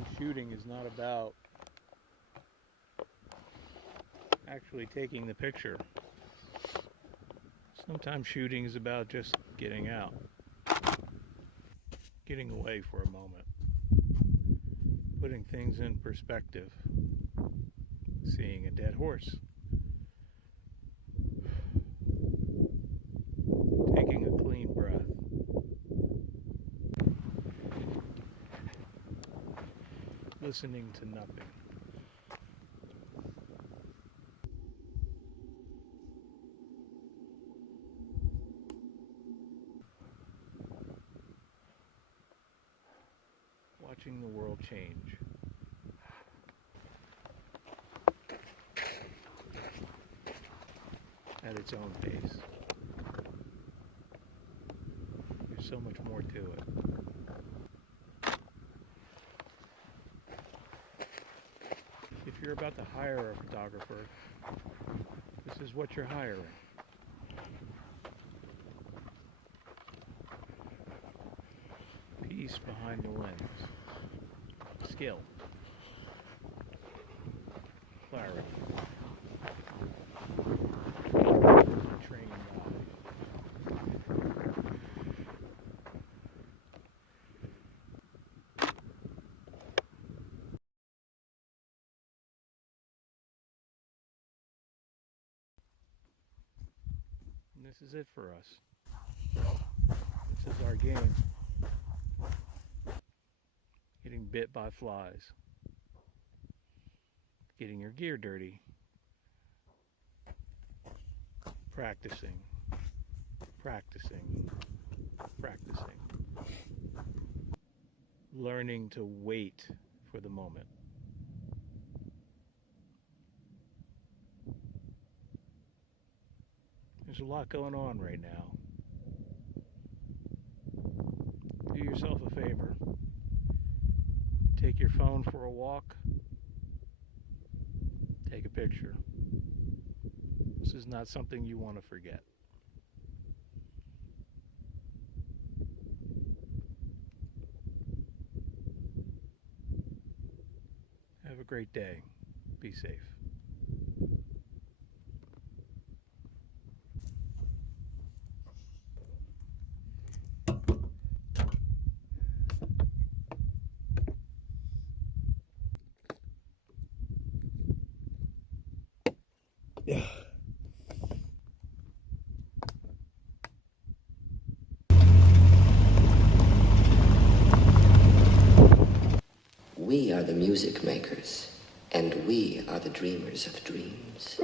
sometimes shooting is not about actually taking the picture. Sometimes shooting is about just getting out, getting away for a moment, putting things in perspective, seeing a dead horse, taking a clean breath, listening to nothing. Watching the world change. At its own pace. There's so much more to it. If you're about to hire a photographer, this is what you're hiring. Peace behind the lens. Skill. Clarity. Training eye. And this is it for us. This is our game. Getting bit by flies. Getting your gear dirty. Practicing. Practicing. Practicing. Learning to wait for the moment. There's a lot going on right now. Do yourself a favor. Take your phone for a walk. Take a picture. This is not something you want to forget. Have a great day. Be safe. Yeah. We are the music makers, and we are the dreamers of dreams.